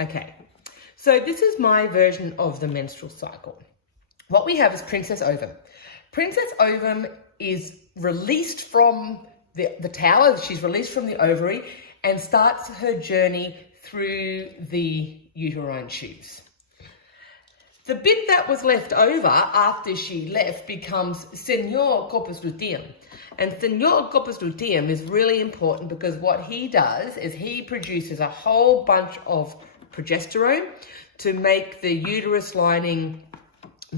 Okay, so this is my version of the menstrual cycle. What we have is Princess Ovum. Princess Ovum is released from the tower, she's released from the ovary and starts her journey through the uterine tubes. The bit that was left over after she left becomes Senor corpus luteum. And Senor corpus luteum is really important because what he does is he produces a whole bunch of progesterone to make the uterus lining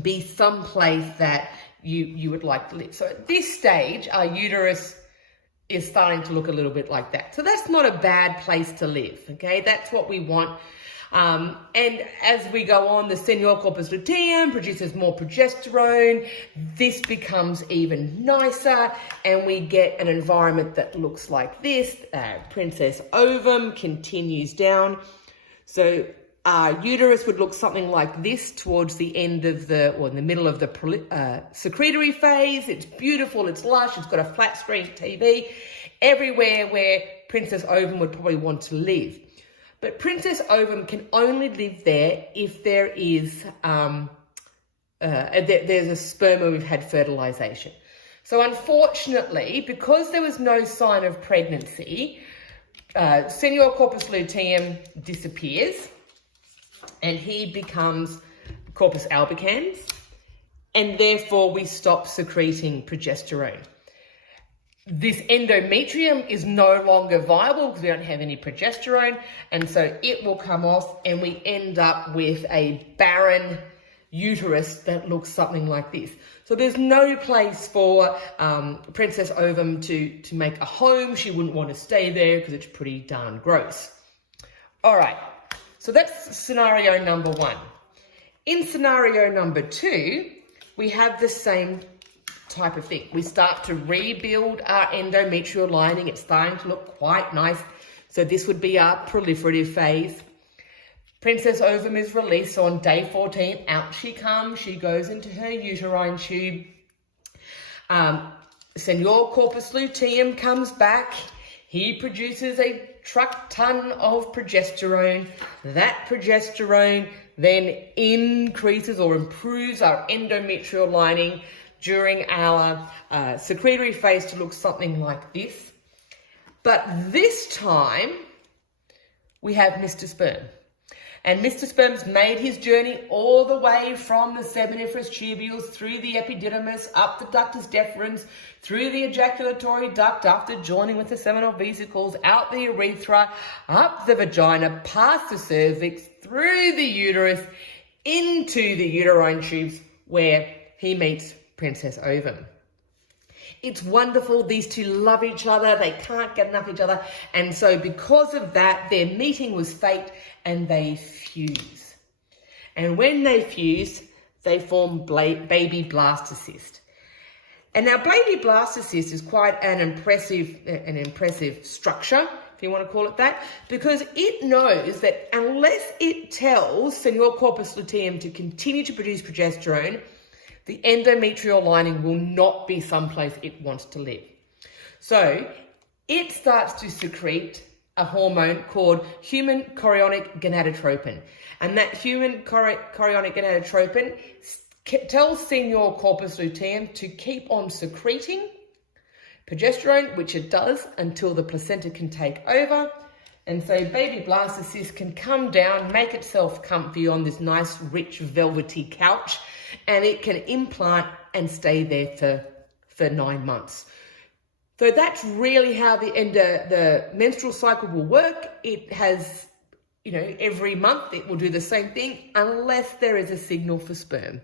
be someplace that you would like to live. So at this stage, our uterus is starting to look a little bit like that. So that's not a bad place to live, okay? That's what we want. And as we go on, the Senor corpus luteum produces more progesterone. This becomes even nicer, and we get an environment that looks like this. Princess Ovum continues down. So our uterus would look something like this towards the end of in the middle of the secretory phase. It's beautiful, it's lush, it's got a flat screen TV, everywhere where Princess Ovum would probably want to live. But Princess Ovum can only live there if there is there's a sperm where we've had fertilization. So unfortunately, because there was no sign of pregnancy, Senor corpus luteum disappears and he becomes corpus albicans, and therefore we stop secreting progesterone. This endometrium is no longer viable because we don't have any progesterone, and so it will come off and we end up with a barren uterus that looks something like this. So there's no place for Princess Ovum to make a home. She wouldn't want to stay there because it's pretty darn gross. All right, so that's scenario number one. In scenario number two, we have the same type of thing. We start to rebuild our endometrial lining. It's starting to look quite nice. So this would be our proliferative phase. Princess Ovum is released. So on day 14, out she comes. She goes into her uterine tube. Senor corpus luteum comes back. He produces a truck ton of progesterone. That progesterone then increases or improves our endometrial lining during our secretory phase to look something like this. But this time, we have Mr. Sperm. And Mr. Sperm's made his journey all the way from the seminiferous tubules, through the epididymis, up the ductus deferens, through the ejaculatory duct after joining with the seminal vesicles, out the urethra, up the vagina, past the cervix, through the uterus, into the uterine tubes where he meets Princess Ovum. It's wonderful. These two love each other. They can't get enough of each other. And so because of that, their meeting was fate and they fuse. And when they fuse, they form baby blastocyst. And now baby blastocyst is quite an impressive structure, if you want to call it that, because it knows that unless it tells Senor corpus luteum to continue to produce progesterone, the endometrial lining will not be someplace it wants to live. So it starts to secrete a hormone called human chorionic gonadotropin. And that human chorionic gonadotropin tells Senor corpus luteum to keep on secreting progesterone, which it does until the placenta can take over. And so baby blastocyst can come down, make itself comfy on this nice, rich, velvety couch, and it can implant and stay there for 9 months. So that's really how the menstrual cycle will work. It has, every month it will do the same thing unless there is a signal for sperm.